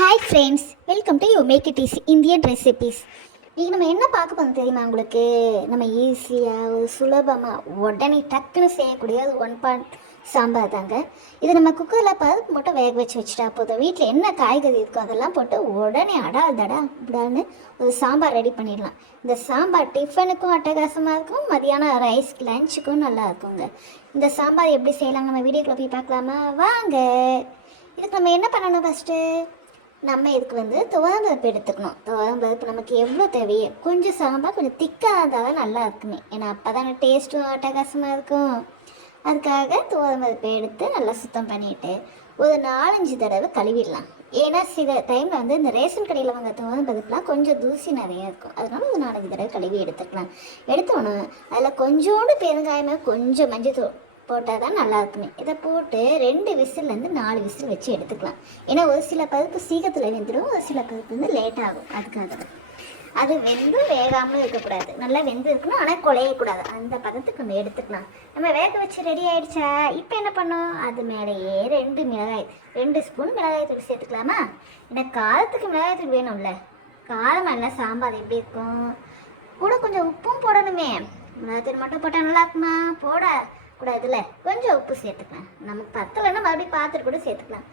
Hi friends welcome to you make it easy Indian recipes இன்றைக்கி நம்ம என்ன பார்க்க போகிறோம் தெரியுமா உங்களுக்கு? நம்ம ஈஸியாக ஒரு சுலபமாக உடனே டக்குன்னு செய்யக்கூடிய ஒரு ஒன் பாயிண்ட் சாம்பார் தாங்க. இது நம்ம குக்கரில் பருப்பு மட்டும் வேக வச்சு வச்சுட்டா போதும். வீட்டில் என்ன காய்கறி இருக்கோ அதெல்லாம் போட்டு உடனே அடா தடா அப்படின்னு ஒரு சாம்பார் ரெடி பண்ணிடலாம். இந்த சாம்பார் டிஃபனுக்கும் அட்டகாசமாக இருக்கும். மதியானம் ரைஸ் லஞ்சுக்கும் நல்லா இருக்குங்க. இந்த சாம்பார் எப்படி செய்யலாம்? நம்ம வீடியோக்குள்ளே போய் பார்க்கலாமா? வாங்க. இதுக்கு நம்ம என்ன பண்ணணும் ஃபஸ்ட்டு நம்ம இதுக்கு வந்து துவரம் பருப்பு எடுத்துக்கணும். துவரம் பருப்பு நமக்கு எவ்வளோ தேவையோ கொஞ்சம் சாம்பார் கொஞ்சம் திக்காக இருந்தால் தான் நல்லா இருக்குமே. ஏன்னா அப்போ தானே டேஸ்ட்டும் அட்டகாசமாக இருக்கும். அதுக்காக துவரம் பருப்பு எடுத்து நல்லா சுத்தம் பண்ணிவிட்டு ஒரு நாலஞ்சு தடவை கழுவிடலாம். ஏன்னா சில டைமில் வந்து இந்த ரேஷன் கடையில் வாங்க துவரம் பருப்புலாம் கொஞ்சம் தூசி நிறையா இருக்கும். அதனால ஒரு நாலஞ்சு தடவை கழுவி எடுத்துக்கலாம். எடுத்தோன்னே அதில் கொஞ்சோண்டு பெருங்காயமே கொஞ்சம் மஞ்சள் தூள் போட்டால் தான் நல்லா இருக்குமே இதை போட்டு ரெண்டு விசில்லேருந்து நாலு விசில் வச்சு எடுத்துக்கலாம். ஏன்னா ஒரு சில பருப்பு சீக்கிரத்தில் வெந்துடும் ஒரு சில பருப்பு வந்து லேட் ஆகும். அதுக்காக தான். அது வெந்து வேகாமலும் இருக்கக்கூடாது. நல்லா வெந்து இருக்கணும் ஆனால் குழையக்கூடாது. அந்த பதத்துக்கு நம்ம எடுத்துக்கலாம். நம்ம வேக வச்சு ரெடி ஆயிடுச்சா? இப்போ என்ன பண்ணோம்? அது மேலேயே ரெண்டு மிளகாய் ரெண்டு ஸ்பூன் மிளகாய் தூள் சேர்த்துக்கலாமா? ஏன்னா காரத்துக்கு மிளகாய் தூள் வேணும்ல. காரம் நல்லா சாம்பார் எப்படி இருக்கும்? கூட கொஞ்சம் உப்பும் போடணுமே. மிளகாய் தூள் மட்டும் போட்டால் நல்லா இருக்குமா போட. கூடாதுல கொஞ்சம் உப்பு சேர்த்துக்கலாம். நமக்கு பத்தலைன்னா மறுபடியும் பார்த்துட்டு கூட சேர்த்துக்கலாம்.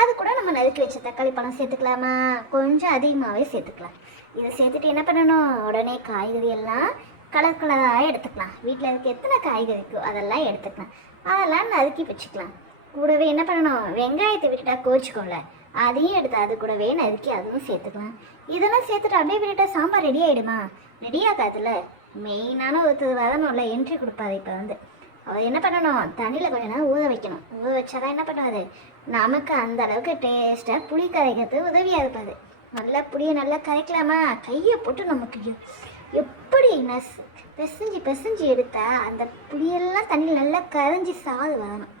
அது கூட நம்ம நறுக்கி வச்ச தக்காளி பழம் சேர்த்துக்கலாமா? கொஞ்சம் அதிகமாகவே சேர்த்துக்கலாம். இதை சேர்த்துட்டு என்ன பண்ணணும்? உடனே காய்கறி எல்லாம் கலர் கலராக எடுத்துக்கலாம். வீட்டில் இருக்க எத்தனை காய்கறி இருக்கோ அதெல்லாம் எடுத்துக்கலாம். அதெல்லாம் நறுக்கி வச்சுக்கலாம். கூடவே என்ன பண்ணணும்? வெங்காயத்தை விட்டுட்டா கோச்சிக்கோல அதையும் எடுத்து அது கூடவே நறுக்கி அதுவும் சேர்த்துக்கலாம். இதெல்லாம் சேர்த்துட்டு அப்படியே விட்டுட்டா சாம்பார் ரெடி ஆகிடுமா ரெடி ஆகாதுல்ல. மெயினான ஒருத்தர் வரணும்ல என்ட்ரி கொடுப்பாரு இப்போ வந்து. அவர் என்ன பண்ணணும்? தண்ணியில் கொஞ்ச நேரம் ஊற வைக்கணும். ஊற வச்சாதான் என்ன பண்ணுவாது நமக்கு அந்த அளவுக்கு டேஸ்ட்டாக புளி கரைக்கிறதுக்கு உதவியாக இருப்பாது. நல்லா புளியை நல்லா கரைக்கலாமா? கையை போட்டு நமக்கு எப்படி நஸ் பிசைஞ்சு பிசைஞ்சு எடுத்தால் அந்த புளியெல்லாம் தண்ணியில் நல்லா கரைஞ்சி சாறு வரணும்.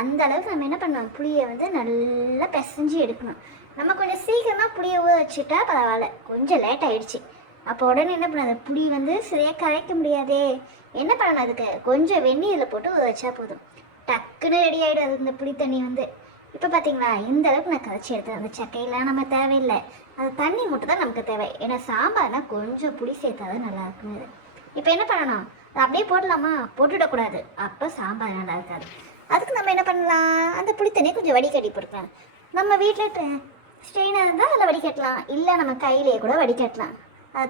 அந்த அளவுக்கு நம்ம என்ன பண்ணணும்? புளியை வந்து நல்லா பிசைஞ்சு எடுக்கணும். நம்ம கொஞ்சம் சீக்கிரமாக புளியை ஊற வச்சுட்டா பரவாயில்ல. கொஞ்சம் லேட் ஆயிடுச்சு. அப்போ உடனே என்ன பண்ணாது புளி வந்து சரியாக கரைக்க முடியாதே. என்ன பண்ணணும் அதுக்கு? கொஞ்சம் வெந்நீரில் போட்டு வச்சா போதும். டக்குன்னு ரெடி ஆகிடும் அது இந்த புளி தண்ணி வந்து. இப்போ பார்த்தீங்களா இந்த அளவுக்கு நான் கரைச்சி எடுத்தேன். அந்த சக்கையெல்லாம் நம்ம தேவையில்லை. அது தண்ணி மட்டும் தான் நமக்கு தேவை. ஏன்னா சாம்பார்னா கொஞ்சம் புளி சேர்த்தா தான் நல்லா இருக்கும் இப்போ என்ன பண்ணணும்? அதை அப்படியே போடலாமா? போட்டுவிடக்கூடாது அப்போ சாம்பார் நல்லா இருக்காது. அதுக்கு நம்ம என்ன பண்ணலாம்? அந்த புளி தண்ணியை கொஞ்சம் வடிகட்டி போட்டுக்கலாம். நம்ம வீட்டில் ஸ்ட்ரெயினாக இருந்தால் அதில் வடிகட்டலாம். இல்லை நம்ம கையிலேயே கூட வடிகட்டலாம்.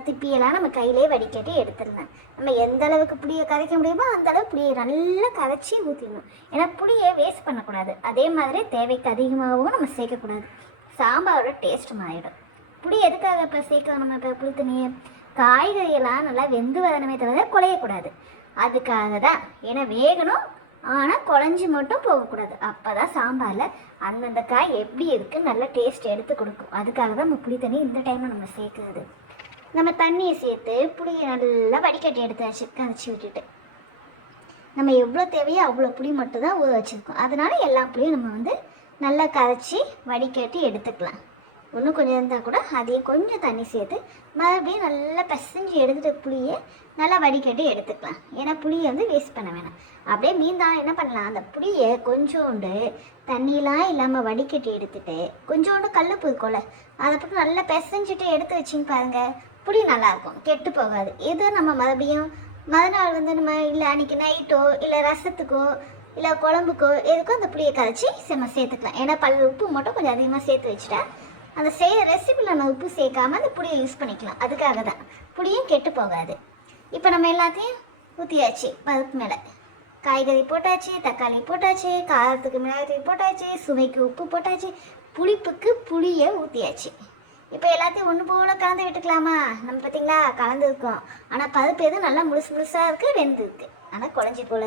திப்பியெல்லாம் நம்ம கையிலே வடிக்கட்டி எடுத்துடலாம். நம்ம எந்த அளவுக்கு புளியை கரைக்க முடியுமோ அந்த அளவு புளியை நல்லா கரைச்சி ஊற்றிடணும் ஏன்னா புளியை வேஸ்ட் பண்ணக்கூடாது. அதே மாதிரி தேவைக்கு அதிகமாகவும் நம்ம சேர்க்கக்கூடாது. சாம்பாரோட டேஸ்ட் மாறிடும். புளி எதுக்காக இப்போ சேர்க்கலாம் நம்ம இப்போ புளி தண்ணியை? காய்கறியெல்லாம் நல்லா வெந்து வரணுமே தவிர குழையக்கூடாது. அதுக்காக தான். ஏன்னா வேகணும். ஆனால் குழஞ்சி மட்டும் போகக்கூடாது. அப்போ தான் சாம்பாரில் அந்தந்த காய் எப்படி இருக்குன்னு நல்ல டேஸ்ட் எடுத்து கொடுக்கும். அதுக்காக தான் நம்ம புளி தண்ணி இந்த டைமில் நம்ம சேர்க்குறது. நம்ம தண்ணியை சேர்த்து புளியை நல்லா வடிகட்டி எடுத்தாச்சு கரைச்சி விட்டுட்டு நம்ம எவ்வளோ தேவையோ அவ்வளோ புளி மட்டும் தான் ஊற வச்சுருக்கோம். அதனால எல்லா புளியும் நம்ம வந்து நல்லா கரைச்சி வடிகட்டி எடுத்துக்கலாம். இன்னும் கொஞ்சம் இருந்தால் கூட அதையும் கொஞ்சம் தண்ணி சேர்த்து மறுபடியும் நல்லா பிசைஞ்சு எடுத்துகிட்டு புளியை நல்லா வடிகட்டி எடுத்துக்கலாம். ஏன்னா புளியை வந்து வேஸ்ட் பண்ண வேணாம். அப்படியே மீந்தாலும் என்ன பண்ணலாம்? அந்த புளியை கொஞ்சோண்டு தண்ணியெலாம் இல்லாமல் வடிகட்டி எடுத்துகிட்டு கொஞ்சோண்டு கல் இருக்கும்ல அதை போட்டு நல்லா பிசைஞ்சிட்டு எடுத்து வச்சிங்க பாருங்கள் புளி நல்லாயிருக்கும் கெட்டு போகாது. இது நம்ம மறுபடியும் மறுநாள் வந்து நம்ம இல்லை அன்றைக்கி நைட்டோ இல்லை ரசத்துக்கோ இல்லை குழம்புக்கோ எதுக்கோ அந்த புளியை கரைச்சி நம்ம சேர்த்துக்கலாம். ஏன்னா பல் உப்பு மட்டும் கொஞ்சம் அதிகமாக சேர்த்து வச்சுட்டா அந்த செய்கிற ரெசிபியில் நம்ம உப்பு சேர்க்காம அந்த புளியை யூஸ் பண்ணிக்கலாம். அதுக்காக தான். புளியும் கெட்டு போகாது. இப்போ நம்ம எல்லாத்தையும் ஊற்றியாச்சு பருப்பு மேலே. காய்கறி போட்டாச்சு தக்காளி போட்டாச்சு காரத்துக்கு மிளகாய் போட்டாச்சு சுவைக்கு உப்பு போட்டாச்சு புளிப்புக்கு புளியை ஊற்றியாச்சு இப்போ எல்லாத்தையும் ஒன்று போல் கலந்து விட்டுக்கலாமா? நம்ம பார்த்தீங்களா கலந்துருக்கோம் ஆனால் பருப்பு எதுவும் நல்லா முழுசு முழுசாக இருக்குது வெந்திருக்கு ஆனால் குழஞ்சி போல.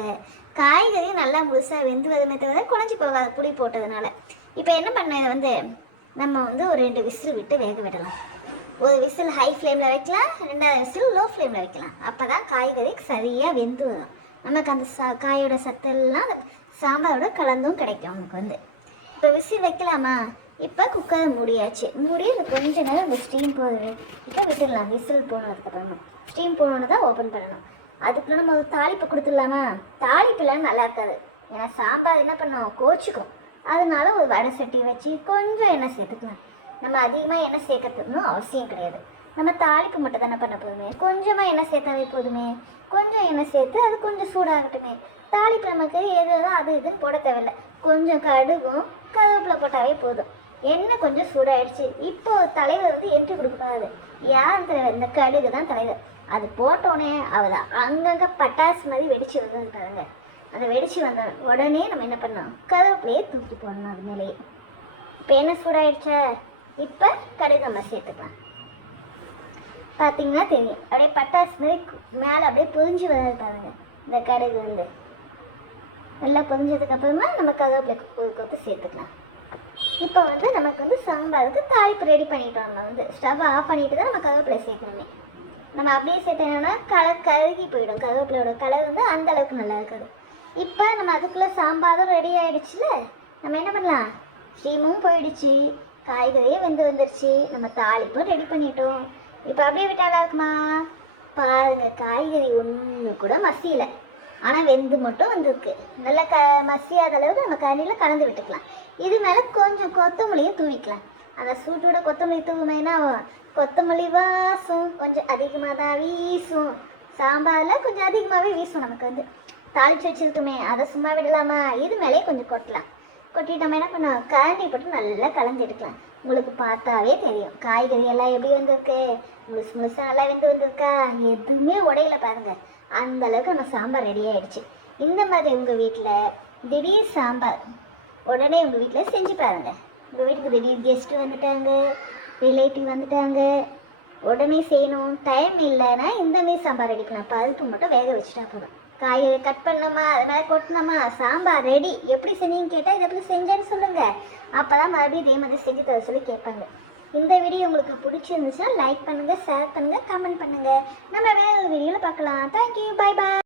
காய்கறி நல்லா முழுசாக வெந்து வருமே தவிர குழஞ்சி போகாது புளி போட்டதுனால. இப்போ என்ன பண்ண இதை வந்து நம்ம வந்து ஒரு ரெண்டு விசில் விட்டு வேக விடலாம். ஒரு விசில் ஹை ஃப்ளேமில் வைக்கலாம் ரெண்டாவது விசில் லோ ஃப்ளேமில் வைக்கலாம். அப்போ தான் காய்கறி சரியாக வெந்து வரும் நமக்கு அந்த சா காயோட சத்தெல்லாம் சாம்பாரோட கலந்தும் கிடைக்கும் நமக்கு வந்து. இப்போ விசில் வைக்கலாமா? இப்போ குக்கர் முடியாச்சு. மூடி அது கொஞ்ச நேரம் ஸ்டீம் போகுது இப்போ விட்டுடலாம். விசில் போனதுக்கப்புறமா. ஸ்டீம் போனோன்னு தான் ஓப்பன் பண்ணணும். அதுக்குள்ள நம்ம ஒரு தாளிப்பு கொடுத்துடலாமா? தாளிப்புலாம் நல்லா இருக்காது. ஏன்னா சாம்பார் என்ன பண்ணோம்? கோச்சிக்கும். அதனால ஒரு வடை சட்டி வச்சு கொஞ்சம் எண்ணெய் சேர்த்துக்கலாம். நம்ம அதிகமாக எண்ணெய் சேர்க்கறதுன்னு அவசியம் கிடையாது. நம்ம தாளிப்பு மட்டும் தானே பண்ண போதுமே? கொஞ்சமாக எண்ணெய் சேர்த்தாவே போதுமே? கொஞ்சம் எண்ணெய் சேர்த்து அது கொஞ்சம் சூடாகட்டுமே. தாளிப்பு நமக்கு எது எதோ அது இதுன்னு போட தேவையில்ல. கொஞ்சம் கடுகும் கருவேப்பிலை போட்டாவே போதும். எண்ணெய் கொஞ்சம் சூடாயிடுச்சு. இப்போ தலைவர் வந்து என்ட்ரி கொடுக்கக்கூடாது. யார் தலைவர்? இந்த கடுகு தான் தலைவர். அது போட்டோடனே அவள் அங்கங்கே பட்டாசு மாதிரி வெடிச்சு வந்து பாருங்க. அந்த வெடிச்சு வந்த உடனே நம்ம என்ன பண்ணோம் கருவேப்பிலையே தூக்கி போடணும் அது மேலேயே. இப்போ என்ன சூடாயிடுச்சா? இப்போ கடுகு நம்ம சேர்த்துக்கலாம். பார்த்தீங்கன்னா தெரியும். அப்படியே பட்டாசு மாதிரி மேலே அப்படியே புரிஞ்சு வருது பாருங்க. இந்த கடுகு வந்து. நல்லா புரிஞ்சதுக்கப்புறமா நம்ம கருவேப்பிலை கொத்து சேர்த்துக்கலாம். இப்போ வந்து நமக்கு வந்து சாம்பாருக்கு தாளிப்பு ரெடி பண்ணிட்டோம் நம்ம வந்து. ஸ்டவ் ஆஃப் பண்ணிட்டு தான் நம்ம கருவேப்பிலை சேர்க்கணுமே. நம்ம அப்படியே சேர்த்தோம்னா கலர் கருகி போயிடும். கருவேப்பிலையோட கலர் வந்து அந்த அளவுக்கு நல்லா இருக்காது. இப்போ நம்ம அதுக்குள்ளே சாம்பாரும் ரெடி ஆயிடுச்சுல? நம்ம என்ன பண்ணலாம்? ஸ்டீமும் போயிடுச்சு. காய்கறியும் வெந்து வந்துருச்சு. நம்ம தாளிப்பும் ரெடி பண்ணிட்டோம். இப்போ அப்படியே விட்டாலா இருக்குமா? பாருங்க காய்கறி ஒன்று கூட மசியல. ஆனால் வெந்து மட்டும் வந்திருக்கு. நல்லா க மசியாத அளவுக்கு நம்ம கறியில் கலந்து விட்டுக்கலாம். இது மேலே கொஞ்சம் கொத்தமல்லியும் தூவிக்கலாம். அந்த சூட்டோட கொத்தமல்லி தூவுமைனா கொத்தமல்லி வாசம் கொஞ்சம் அதிகமாக தான் வீசும். சாம்பாரில் கொஞ்சம் அதிகமாகவே வீசும் நமக்கு வந்து. தாளிச்சு வச்சுருக்குமே அதை சும்மா விடலாமா? இது மேலேயே கொஞ்சம் கொட்டலாம். கொட்டிட்டு என்ன பண்ணோம் கரண்டி போட்டு நல்லா கலந்து எடுக்கலாம். உங்களுக்கு பார்த்தாவே தெரியும். காய்கறி எல்லாம் எப்படி வந்திருக்கு? முழுசு முழுசாக நல்லா வெந்து வந்திருக்கா? எதுவுமே உடையில பாருங்க. அந்த அளவுக்கு நம்ம சாம்பார் ரெடி ஆயிடுச்சு. இந்த மாதிரி உங்கள் வீட்டில் திடீர் சாம்பார் உடனே உங்கள் வீட்டில் செஞ்சு பாருங்க. உங்கள் வீட்டுக்கு திடீர் கெஸ்ட்டு வந்துட்டாங்க ரிலேட்டிவ் வந்துட்டாங்க உடனே செய்யணும் டைம் இல்லைன்னா இந்த மாதிரி சாம்பார் ரெடி பண்ணலாம். பருப்பு மட்டும் வேக வச்சுட்டா போதும். காய்கறி கட் பண்ணோமா அதனால் கொட்டணுமா கொட்டினோமா சாம்பார் ரெடி எப்படி செஞ்சீங்கன்னு கேட்டால் இதை எப்படி செஞ்சேன்னு சொல்லுங்கள் அப்போ தான் மறுபடியும் இதே மாதிரி செஞ்சு தர சொல்லி கேட்பாங்க. இந்த வீடியோ உங்களுக்கு பிடிச்சிருந்துச்சுன்னா லைக் பண்ணுங்கள் ஷேர் பண்ணுங்கள் கமெண்ட் பண்ணுங்கள் நம்ம வேற ஒரு வீடியோவில் பார்க்கலாம். தேங்க்யூ பாய் பாய்